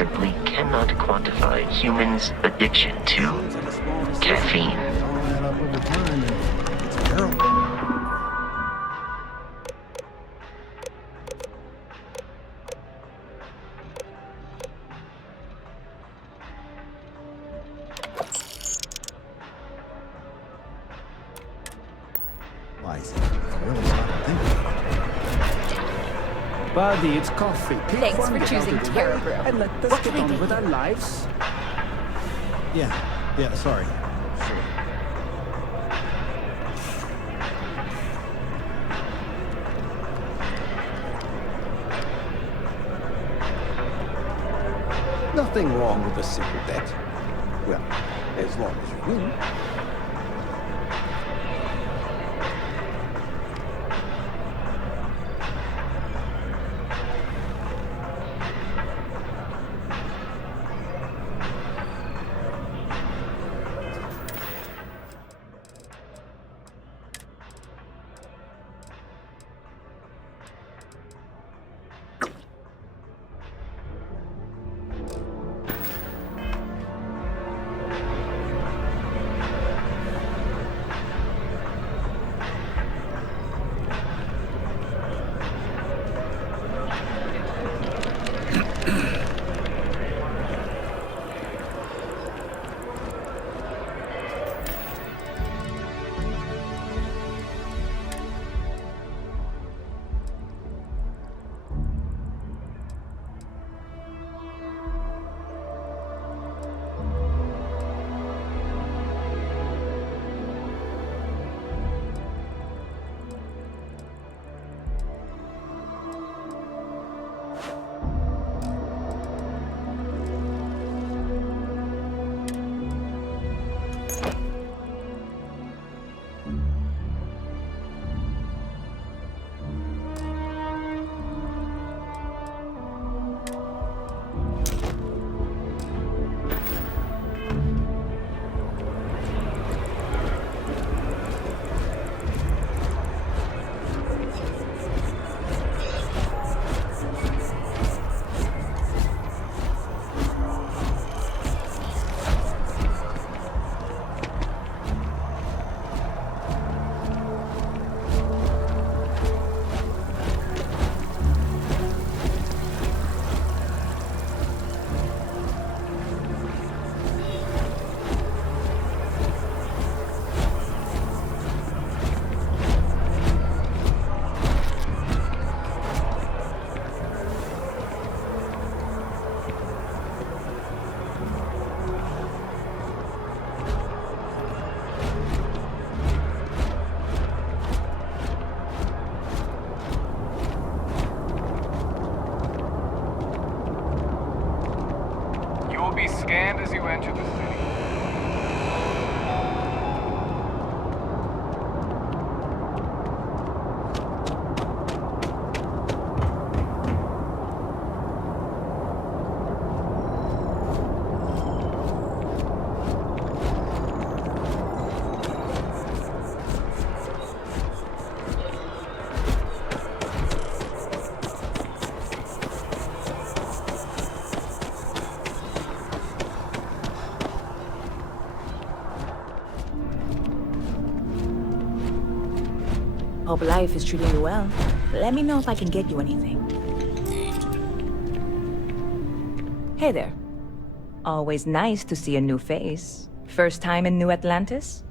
simply cannot quantify humans' addiction to caffeine. All that up over time, and it's terrible. Why is it really not thinking? Buddy, it's coffee. Pick Thanks one, for get choosing out of the Terra way, Brew. and let us What get can I on get with you? our lives. Yeah, sorry. Nothing wrong with a simple bet. Well, as long as you win. You will be scanned as you enter the city. Hope life is treating you well. Let me know if I can get you anything. Hey there. Always nice to see a new face. First time in New Atlantis?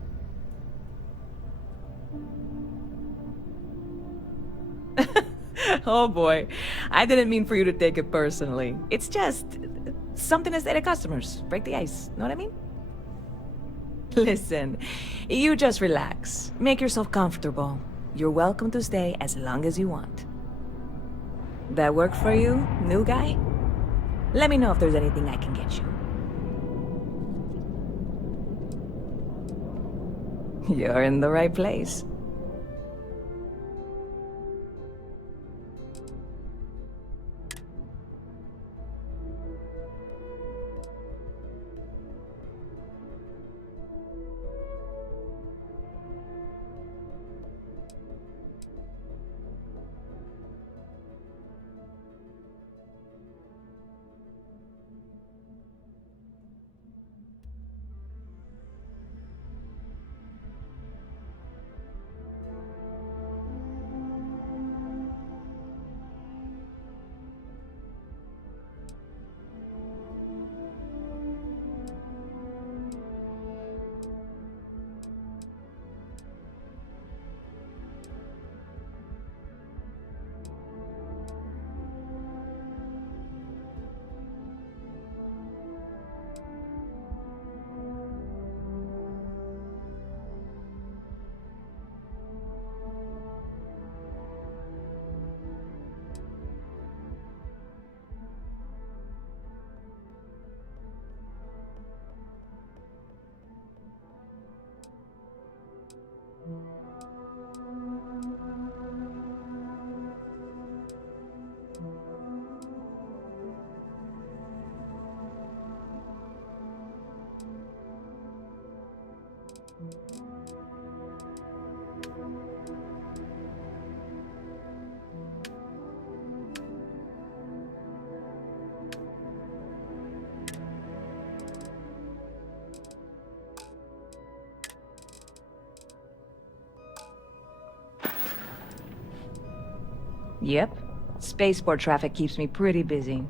Oh boy. I didn't mean for you to take it personally. It's just something to say to customers. Break the ice. Know what I mean? Listen, you just relax. Make yourself comfortable. You're welcome to stay as long as you want. That work for you, new guy? Let me know if there's anything I can get you. You're in the right place. Yep. Spaceport traffic keeps me pretty busy.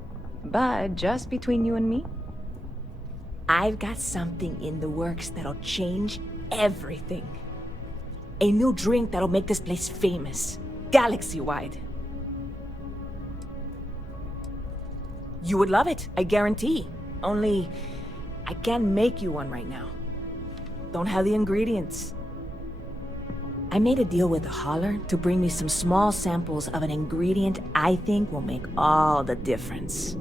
But just between you and me, I've got something in the works that'll change everything. A new drink that'll make this place famous. Galaxy-wide. You would love it, I guarantee. Only, I can't make you one right now. Don't have the ingredients. I made a deal with the hauler to bring me some small samples of an ingredient I think will make all the difference.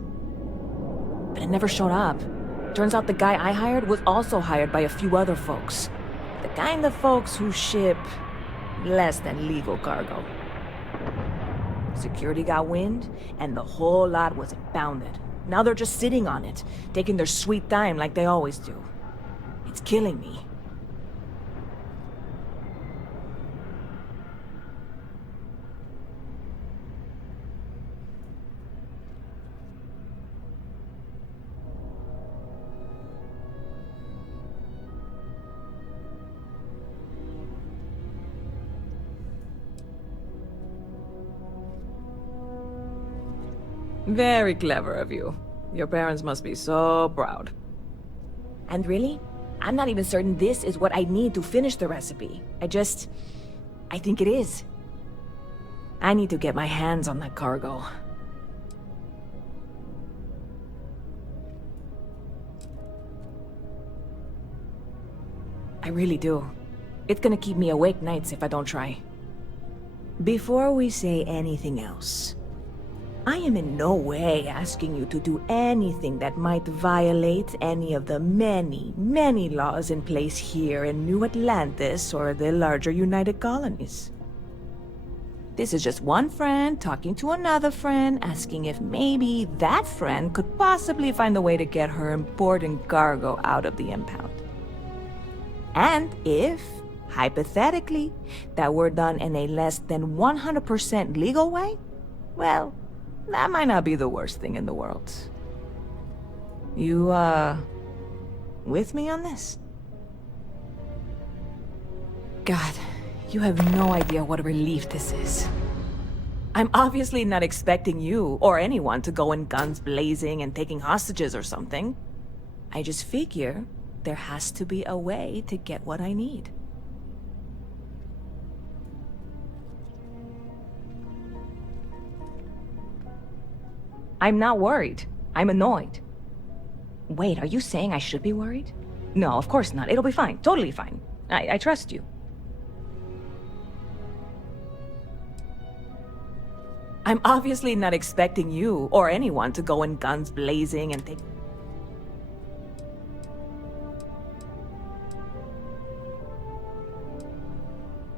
But it never showed up. Turns out the guy I hired was also hired by a few other folks. The kind of folks who ship less than legal cargo. Security got wind, and the whole lot was impounded. Now they're just sitting on it, taking their sweet time like they always do. It's killing me. Very clever of you. Your parents must be so proud. And really, I'm not even certain this is what I need to finish the recipe. I think it is. I need to get my hands on that cargo. I really do. It's gonna keep me awake nights if I don't try. Before we say anything else, I am in no way asking you to do anything that might violate any of the many, many laws in place here in New Atlantis or the larger United Colonies. This is just one friend talking to another friend, asking if maybe that friend could possibly find a way to get her important cargo out of the impound. And if, hypothetically, that were done in a less than 100% legal way, well, that might not be the worst thing in the world. You, with me on this? God, you have no idea what a relief this is. I'm obviously not expecting you or anyone to go in guns blazing and taking hostages or something. I just figure there has to be a way to get what I need. I'm not worried. I'm annoyed. Wait, are you saying I should be worried? No, of course not. It'll be fine. Totally fine. I trust you. I'm obviously not expecting you or anyone to go in guns blazing and take...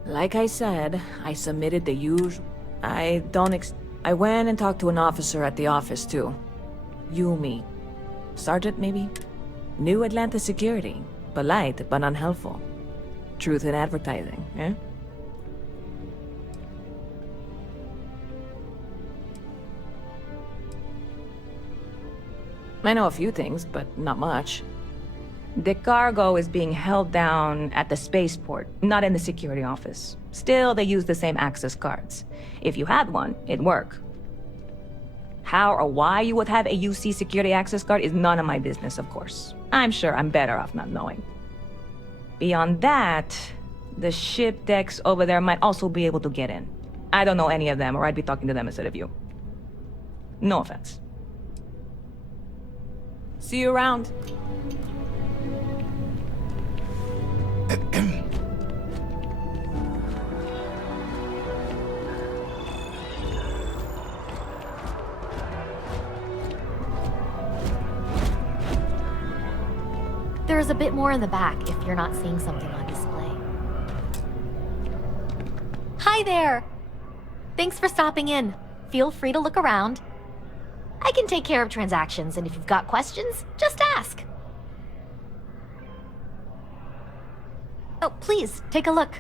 Like I said, I submitted the usual... I went and talked to an officer at the office, too. Yumi. Sergeant, maybe? New Atlantis security. Polite, but unhelpful. Truth in advertising, eh? I know a few things, but not much. The cargo is being held down at the spaceport, not in the security office. Still, they use the same access cards. If you had one, it'd work. How or why you would have a UC security access card is none of my business, of course. I'm sure I'm better off not knowing. Beyond that, the ship decks over there might also be able to get in. I don't know any of them, or I'd be talking to them instead of you. No offense. See you around. There's a bit more in the back if you're not seeing something on display. Hi there! Thanks for stopping in. Feel free to look around. I can take care of transactions, and if you've got questions, just ask. Oh, please, take a look.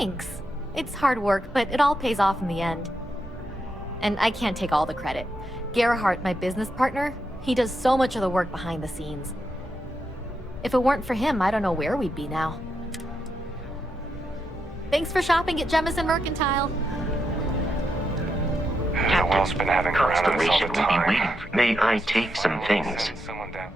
Thanks. It's hard work, but it all pays off in the end. And I can't take all the credit. Gerhardt, my business partner, he does so much of the work behind the scenes. If it weren't for him, I don't know where we'd be now. Thanks for shopping at Jemison Mercantile. The world's been having around us all Constellation the will be time. waiting. May I take some things? Send someone down.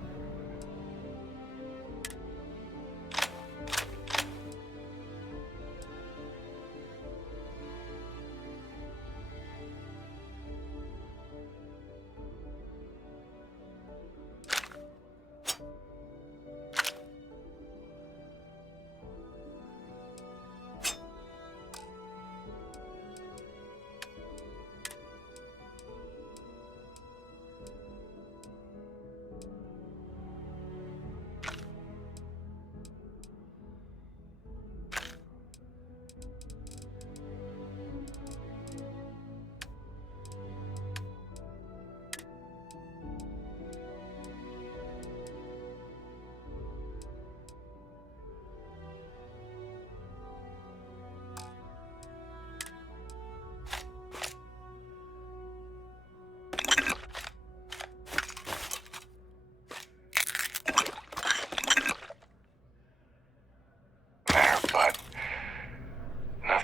There, but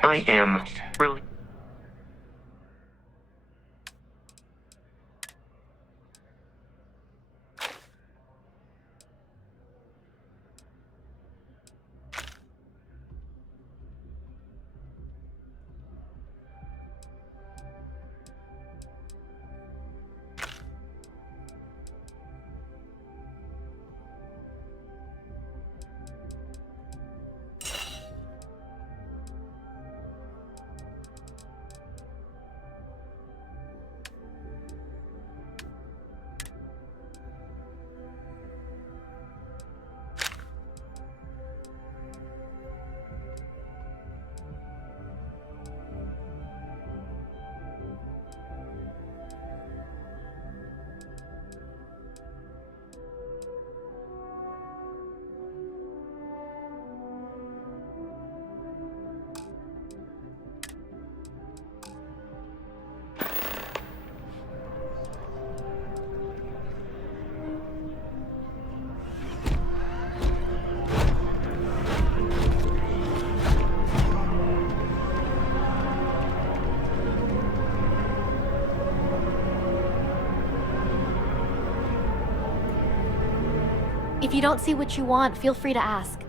I am really. If you don't see what you want, feel free to ask.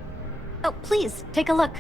Oh, please, take a look.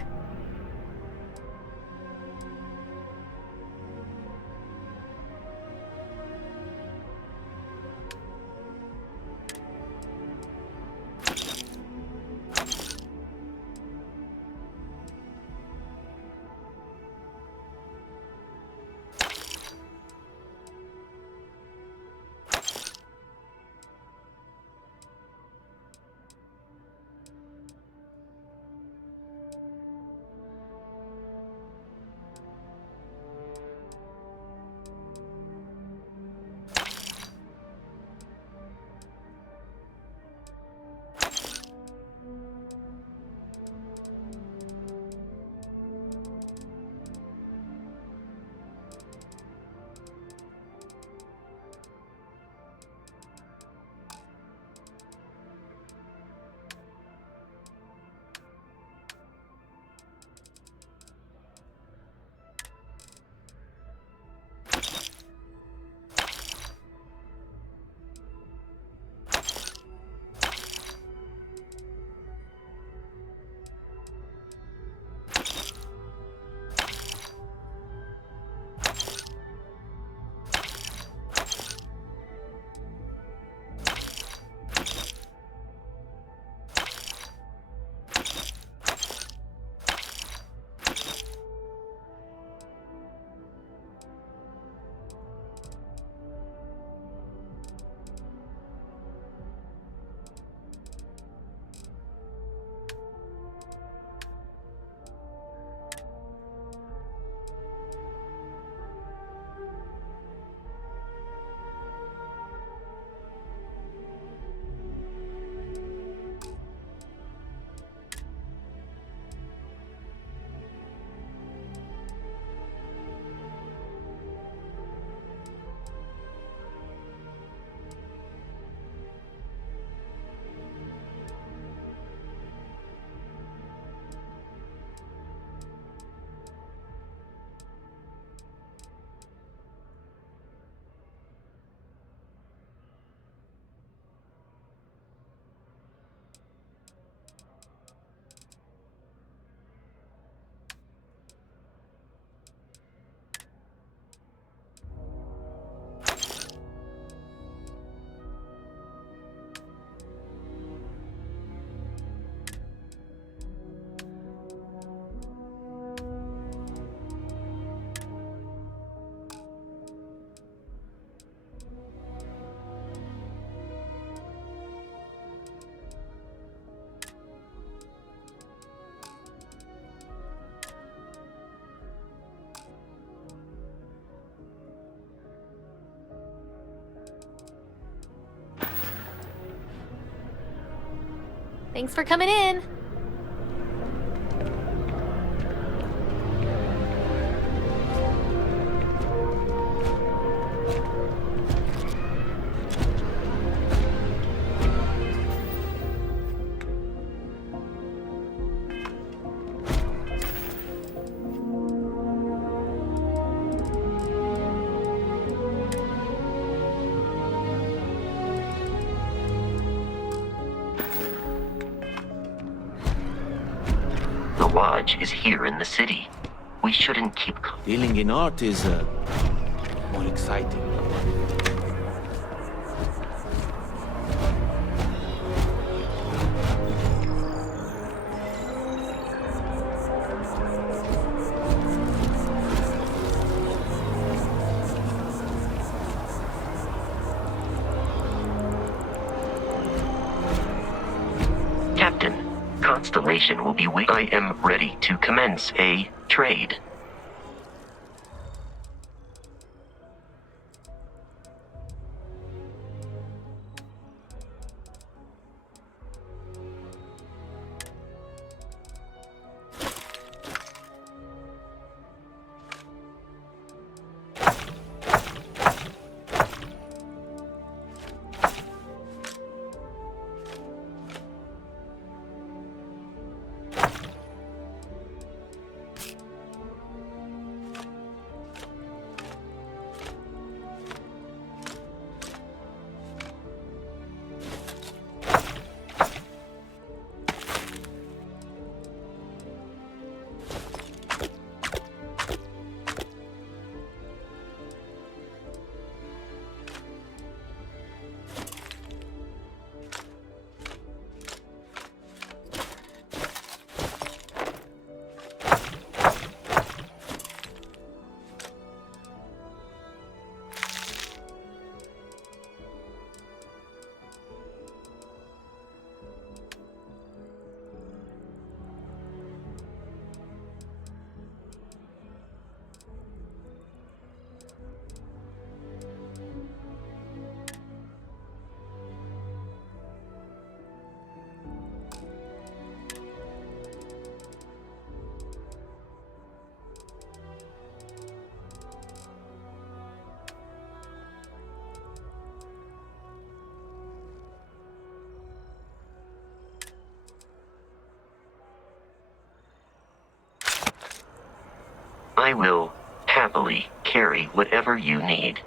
Thanks for coming in. The lodge is here in the city. We shouldn't keep... Dealing in art is more exciting. Captain, Constellation will be waiting. I am ready to commence a trade. I will happily carry whatever you need.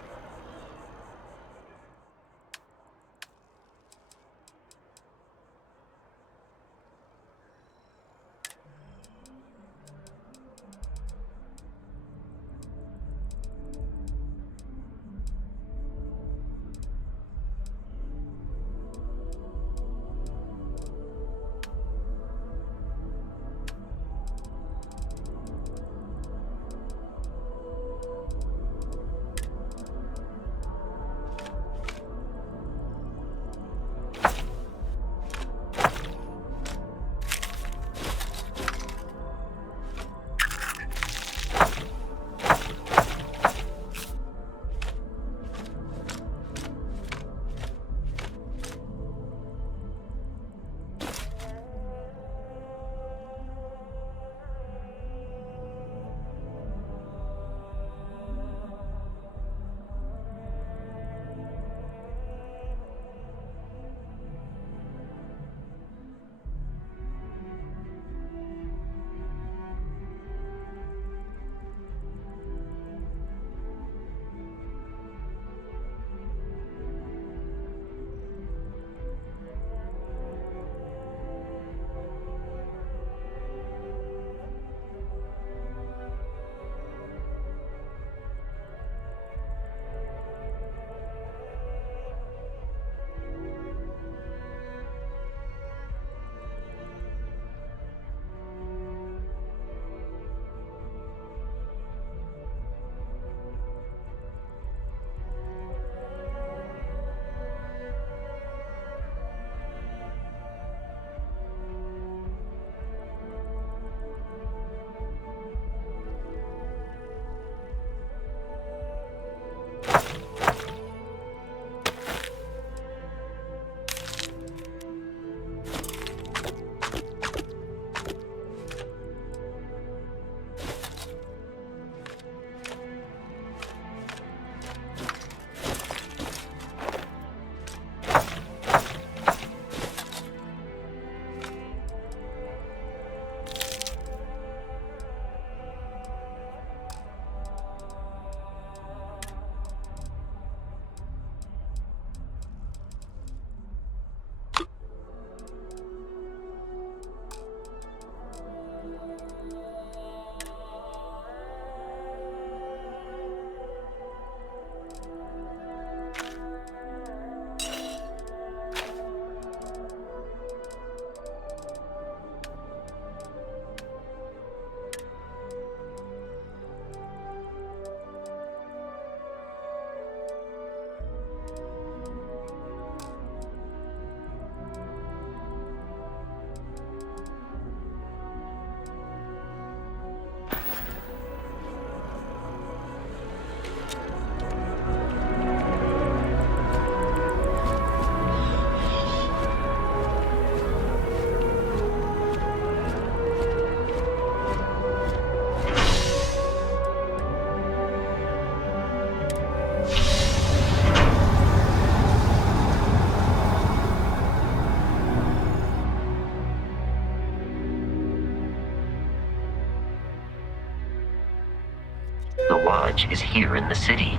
The Lodge is here in the city.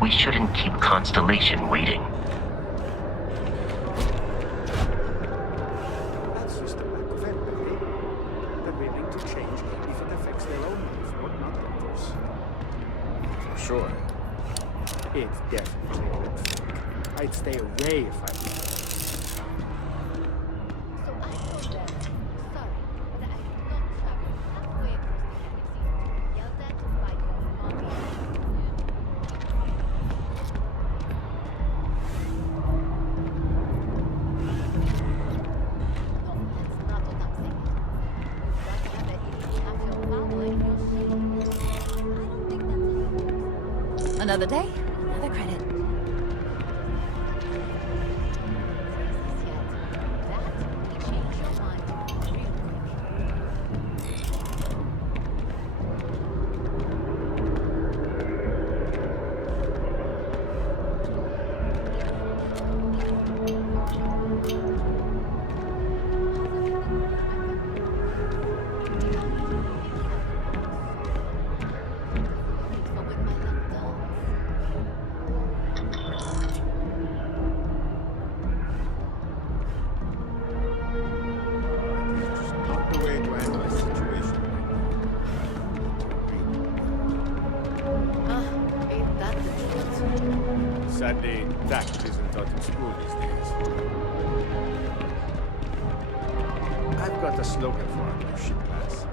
We shouldn't keep Constellation waiting. That's just a lack of empathy. They're willing to change if it affects their own life, but not others. For sure. It's definitely a red flag. I'd stay away if I were you. So I told them, sorry, that I could not travel halfway across the galaxy, yelled at by your mommy. No, that's not what I'm saying. You've got to have at least half your power in your ship. I don't think that's a... Another day, another credit. Just not the way to handle a situation Ain't that the truth? Sadly, that isn't taught in school these days. I've got a slogan for our new ship class.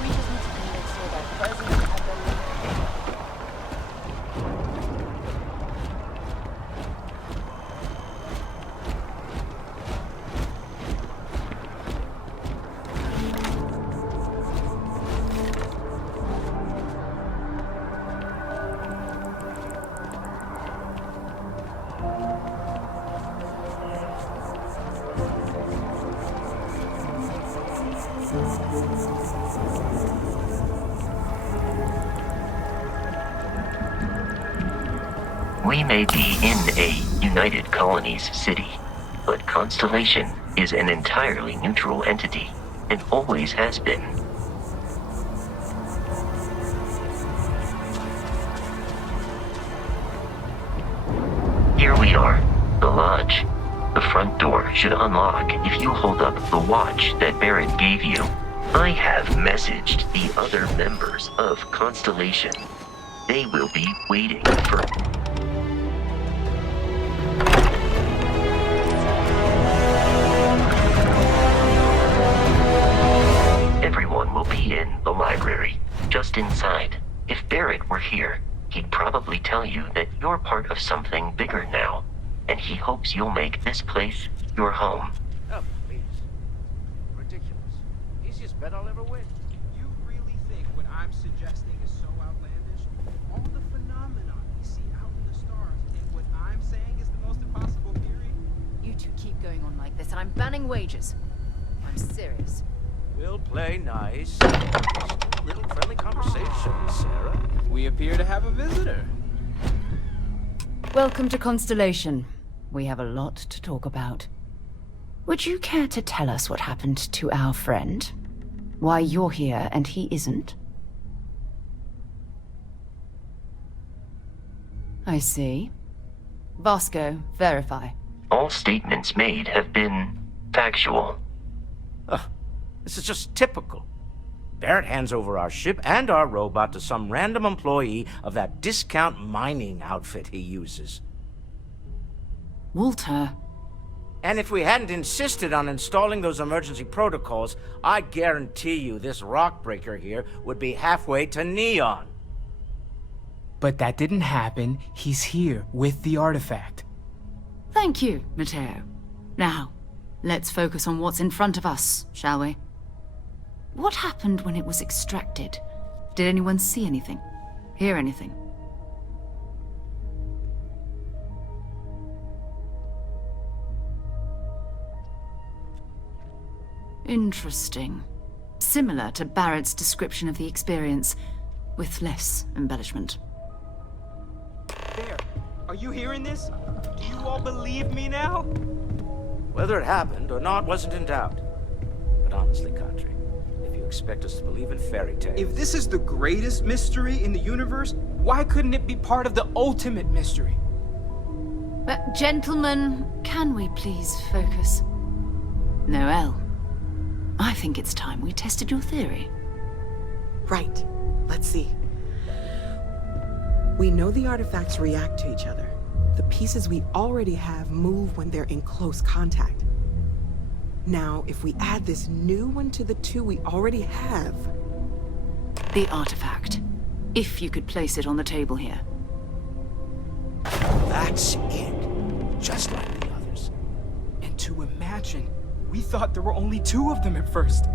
We just need to convince her that President at the We may be in a United Colonies city, but Constellation is an entirely neutral entity, and always has been. Here we are, the Lodge. The front door should unlock if you hold up the watch that Barrett gave you. I have messaged the other members of Constellation. They will be waiting for... Everyone will be in the library, just inside. If Barrett were here, he'd probably tell you that you're part of something bigger now, and he hopes you'll make this place your home. Oh, please. Ridiculous. Easiest bet I'll ever win. You really think what I'm suggesting is so outlandish? All the phenomena we see out in the stars, and what I'm saying is the most impossible theory? You two keep going on like this, and I'm banning wagers. I'm serious. We'll play nice. Just a little friendly conversation, Sarah. We appear to have a visitor. Welcome to Constellation. We have a lot to talk about. Would you care to tell us what happened to our friend? Why you're here and he isn't? I see. Vasco, verify. All statements made have been factual. This is just typical. Barrett hands over our ship and our robot to some random employee of that discount mining outfit he uses. Walter. And if we hadn't insisted on installing those emergency protocols, I guarantee you this rock breaker here would be halfway to Neon. But that didn't happen. He's here with the artifact. Thank you, Matteo. Now, let's focus on what's in front of us, shall we? What happened when it was extracted? Did anyone see anything? Hear anything? Interesting. Similar to Barrett's description of the experience. with less embellishment. There. Are you hearing this? Do you all believe me now? Whether it happened or not wasn't in doubt. But honestly, Country, if you expect us to believe in fairy tales... If this is the greatest mystery in the universe, why couldn't it be part of the ultimate mystery? But gentlemen, can we please focus? Noel, I think it's time we tested your theory. Right. Let's see. We know the artifacts react to each other. The pieces we already have move when they're in close contact. Now, if we add this new one to the two we already have... The artifact. If you could place it on the table here. That's it. Just like the others. And to imagine, we thought there were only 2 of them at first.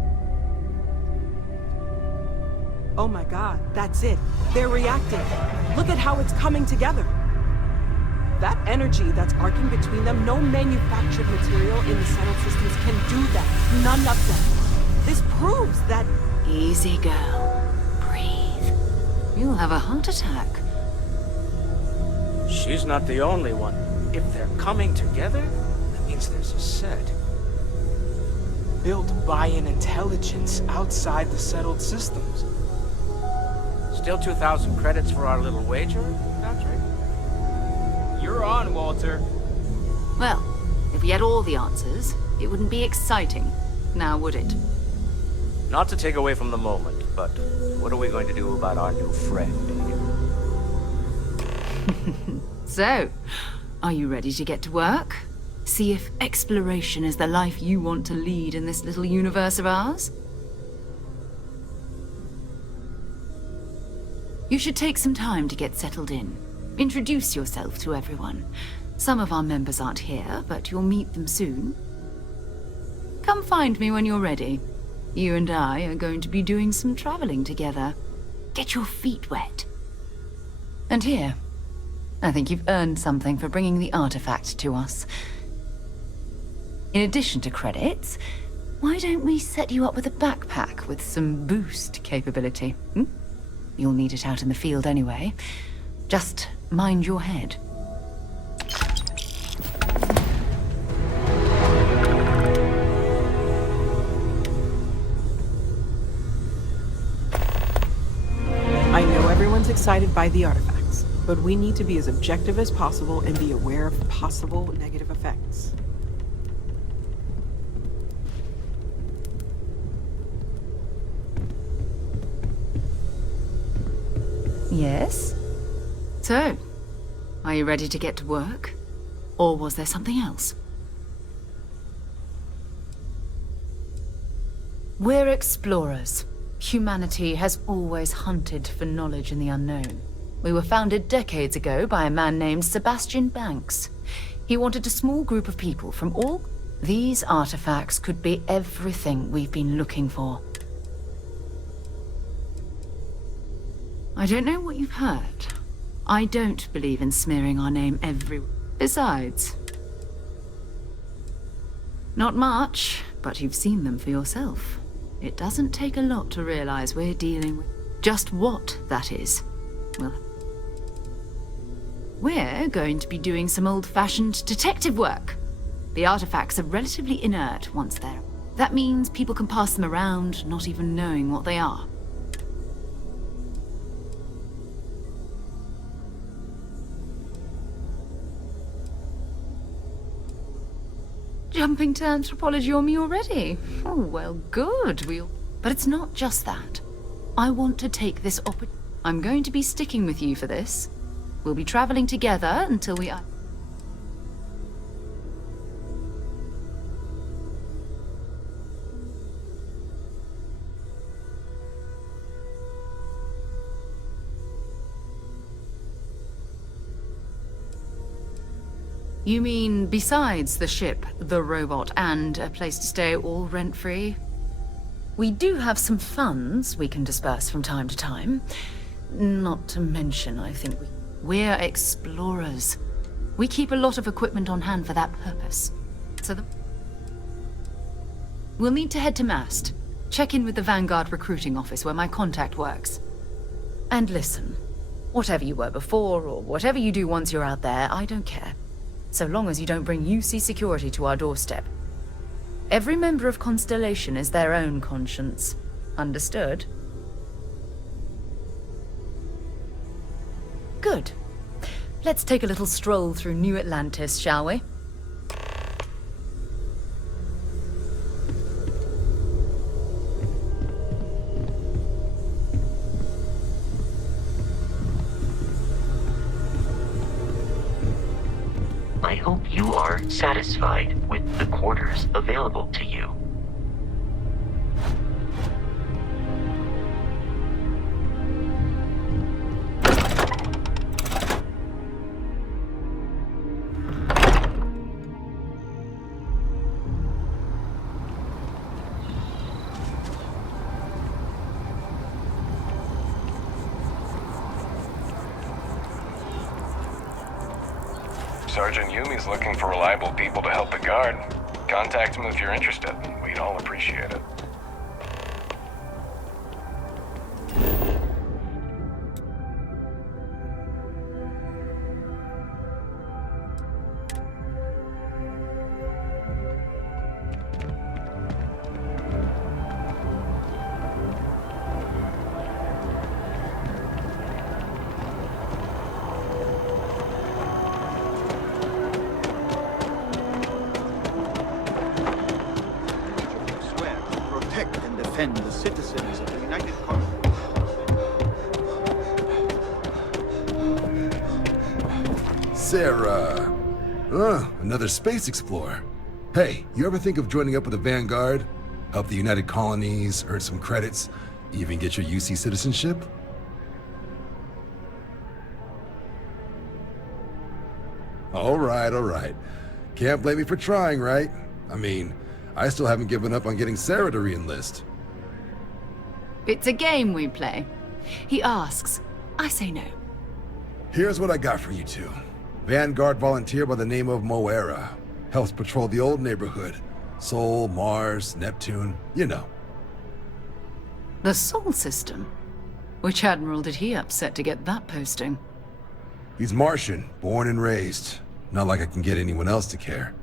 Oh my god, that's it. They're reacting. Look at how it's coming together. That energy that's arcing between them, no manufactured material in the settled systems can do that. None of them. This proves that... Easy, girl. Breathe. You'll have a heart attack. She's not the only one. If they're coming together, that means there's a set. Built by an intelligence outside the settled systems. Still 2,000 credits for our little wager, Country? You're on, Walter. Well, if we had all the answers, it wouldn't be exciting, now would it? Not to take away from the moment, but what are we going to do about our new friend here? So, are you ready to get to work? See if exploration is the life you want to lead in this little universe of ours? You should take some time to get settled in. Introduce yourself to everyone. Some of our members aren't here, but you'll meet them soon. Come find me when you're ready. You and I are going to be doing some traveling together. Get your feet wet. And here, I think you've earned something for bringing the artifact to us. In addition to credits, why don't we set you up with a backpack with some boost capability? You'll need it out in the field anyway. Just mind your head. I know everyone's excited by the artifacts, but we need to be as objective as possible and be aware of possible negative effects. Yes? So, are you ready to get to work? Or was there something else? We're explorers. Humanity has always hunted for knowledge in the unknown. We were founded decades ago by a man named Sebastian Banks. He wanted a small group of people from all... These artifacts could be everything we've been looking for. I don't know what you've heard. I don't believe in smearing our name everywhere. Besides... Not much, but you've seen them for yourself. It doesn't take a lot to realize we're dealing with just what that is. Well, we're going to be doing some old-fashioned detective work. The artifacts are relatively inert once they're... That means people can pass them around, not even knowing what they are. Jumping to anthropology on me already? Oh, well, good. But it's not just that. I want to take this opportunity. I'm going to be sticking with you for this. We'll be traveling together until we are... You mean besides the ship, the robot, and a place to stay all rent-free? We do have some funds we can disperse from time to time. Not to mention, I think we're explorers. We keep a lot of equipment on hand for that purpose. So we'll need to head to Mast. Check in with the Vanguard recruiting office where my contact works. And listen, whatever you were before, or whatever you do once you're out there, I don't care. So long as you don't bring UC security to our doorstep. Every member of Constellation is their own conscience. Understood? Good. Let's take a little stroll through New Atlantis, shall we? I hope you are satisfied with the quarters available to you. Sergeant Yumi's looking for reliable people to help the guard. Contact him if you're interested. We'd all appreciate it. Swear to protect and defend the citizens of the United Colonies. Sarah. Another space explorer. Hey, you ever think of joining up with the Vanguard? Help the United Colonies, earn some credits, even get your UC citizenship? All right. Can't blame me for trying, right? I mean, I still haven't given up on getting Sarah to re-enlist. It's a game we play. He asks, I say no. Here's what I got for you two. Vanguard volunteer by the name of Moera. Helps patrol the old neighborhood. Sol, Mars, Neptune, you know. The Sol system? Which admiral did he upset to get that posting? He's Martian, born and raised. Not like I can get anyone else to care.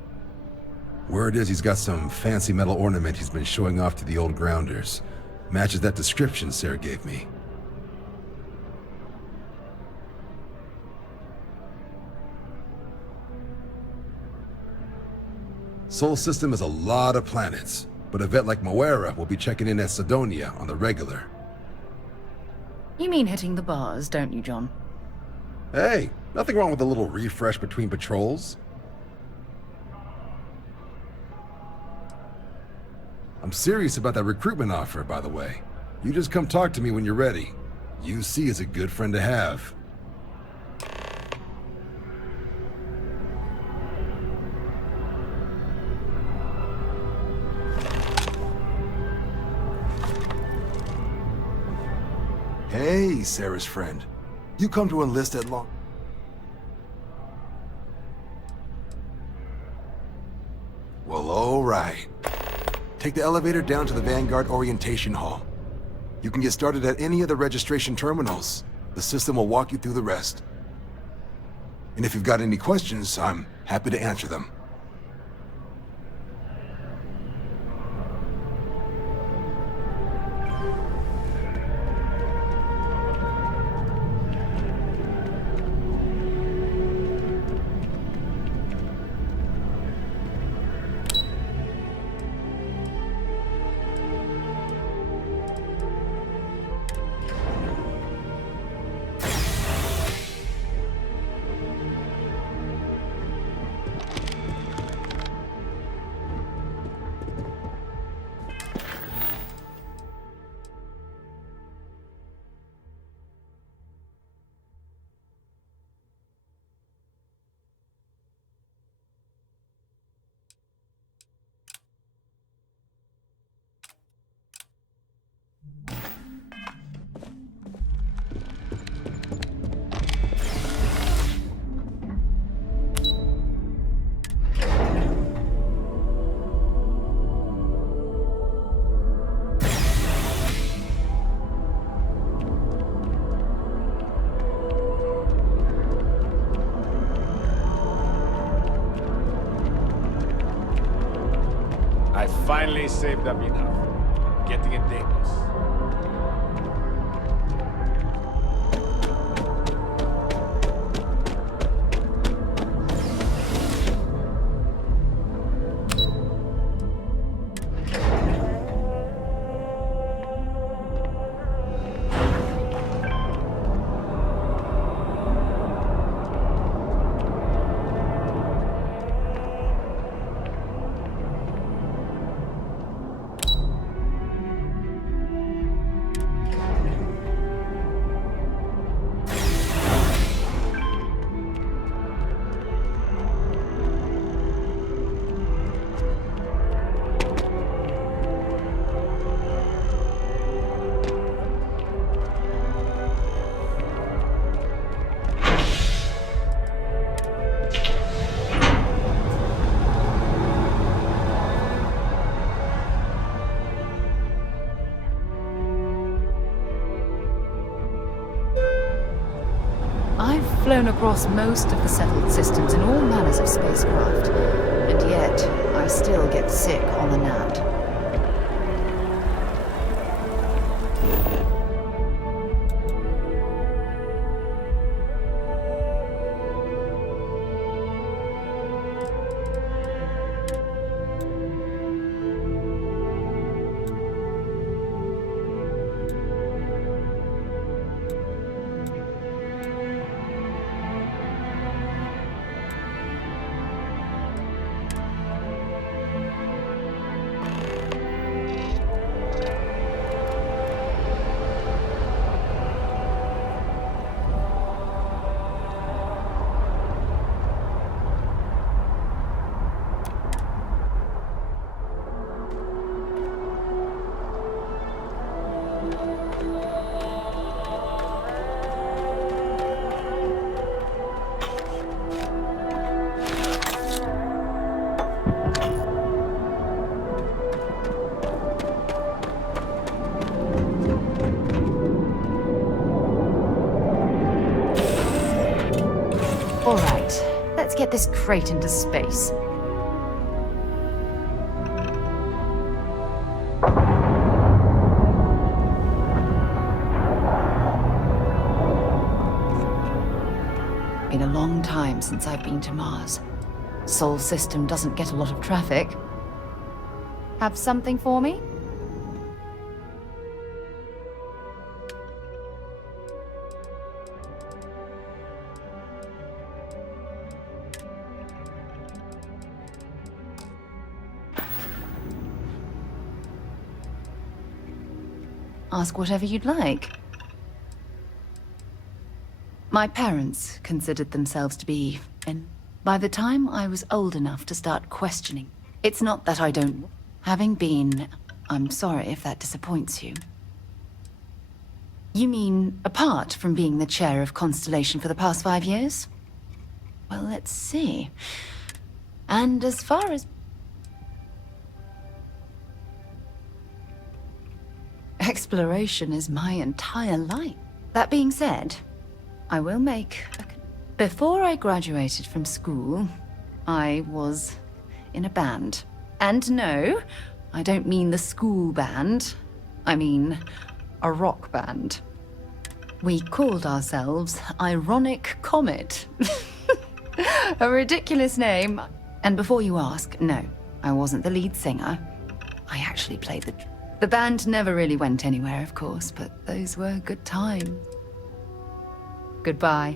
Word is he's got some fancy metal ornament he's been showing off to the old grounders. Matches that description Sarah gave me. Sol system has a lot of planets, but a vet like Moera will be checking in at Sidonia on the regular. You mean hitting the bars, don't you, John? Hey, nothing wrong with a little refresh between patrols. I'm serious about that recruitment offer, by the way. You just come talk to me when you're ready. UC is a good friend to have. Hey, Sarah's friend. You come to enlist at long... Well, all right. Take the elevator down to the Vanguard Orientation Hall. You can get started at any of the registration terminals. The system will walk you through the rest. And if you've got any questions, I'm happy to answer them. finally saved up enough. I'm getting a Deimos. I've flown across most of the settled systems in all manners of spacecraft, and yet I still get sick on the nat. All right, let's get this crate into space. Been a long time since I've been to Mars. Sol system doesn't get a lot of traffic. Have something for me? Ask whatever you'd like. My parents considered themselves to be, and by the time I was old enough to start questioning, it's not that I don't. Having been, I'm sorry if that disappoints you. You mean apart from being the chair of Constellation for the past 5 years? Well, let's see. And as far as exploration is my entire life. That being said, I will make before I graduated from school, I was in a band. And no, I don't mean the school band. I mean a rock band. We called ourselves Ironic Comet. A ridiculous name. And before you ask, no, I wasn't the lead singer. I actually played the band never really went anywhere, of course, but those were good times. Goodbye.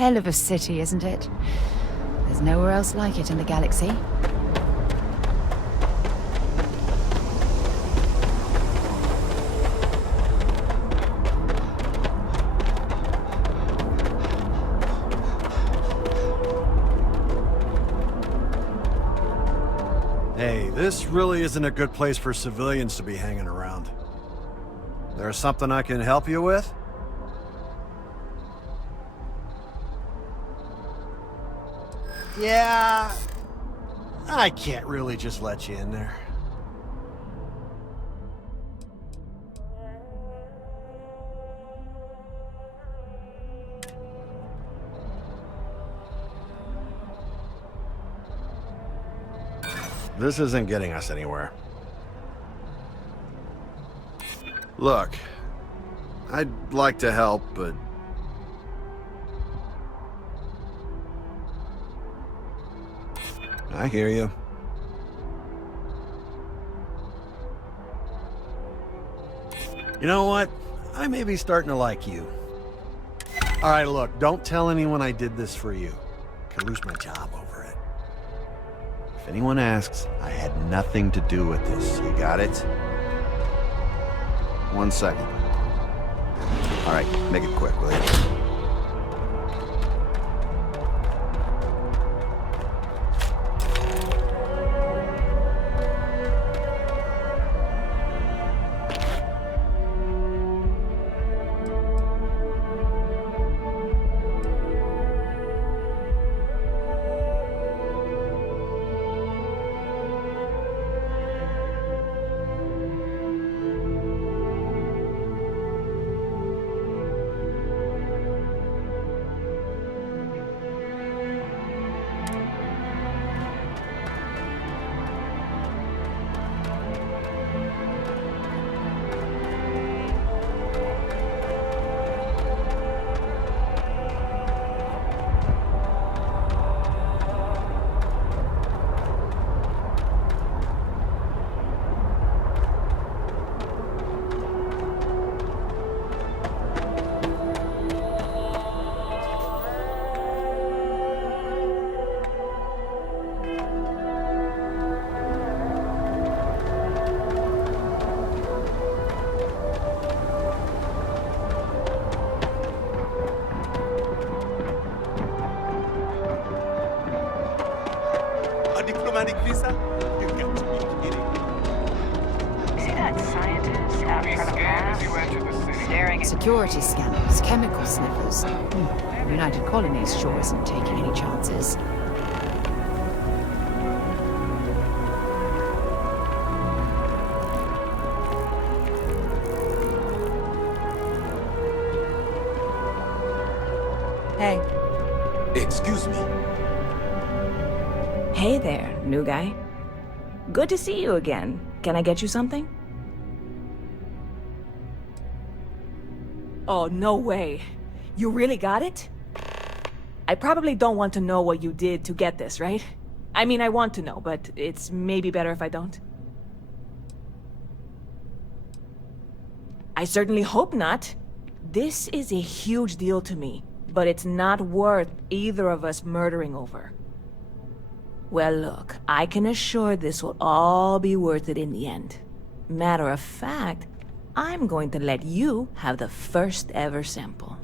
hell of a city, isn't it? There's nowhere else like it in the galaxy. Hey, this really isn't a good place for civilians to be hanging around. There's something I can help you with? Yeah, I can't really just let you in there. This isn't getting us anywhere. Look, I'd like to help, but... I hear you. You know what? I may be starting to like you. All right, look, don't tell anyone I did this for you. Could lose my job over it. If anyone asks, I had nothing to do with this. You got it? 1 second. All right, make it quick, will you? diplomatic visa? You got to be kidding. See that scientist out in front of us? Staring at Security scanners, chemical sniffers. United Colonies sure isn't taking any chances. Hey. Excuse me. Hey there, new guy. Good to see you again. Can I get you something? Oh, no way. You really got it? I probably don't want to know what you did to get this, right? I mean, I want to know, but it's maybe better if I don't. I certainly hope not. This is a huge deal to me, but it's not worth either of us murdering over. Well, look, I can assure this will all be worth it in the end. Matter of fact, I'm going to let you have the first ever sample.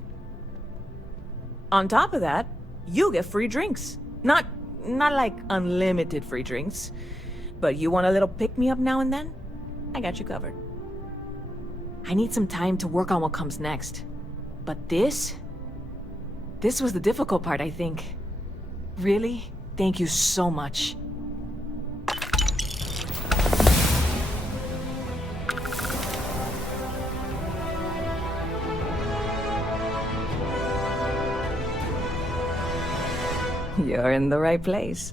On top of that, you get free drinks. Not like unlimited free drinks, but you want a little pick-me-up now and then? I got you covered. I need some time to work on what comes next. But this was the difficult part, I think. Really? Thank you so much. You're in the right place.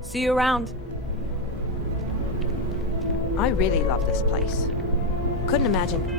See you around. I really love this place. Couldn't imagine.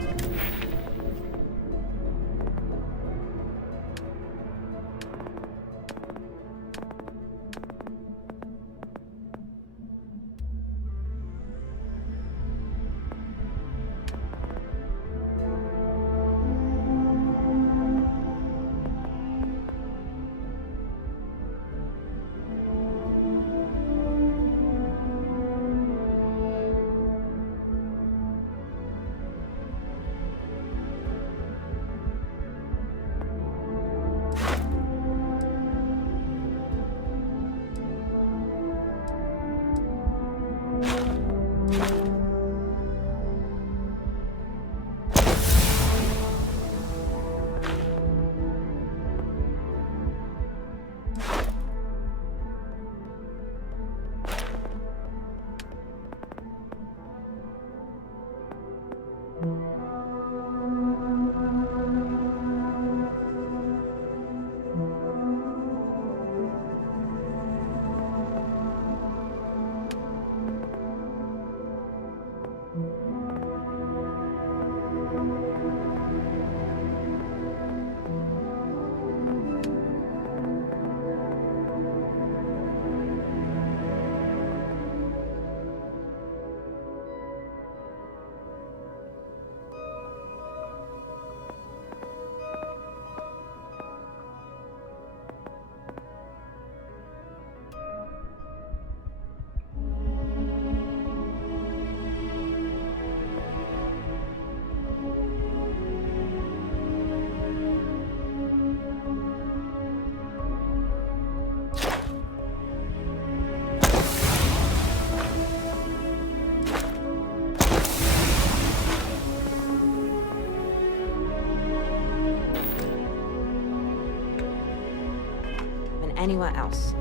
Anywhere else.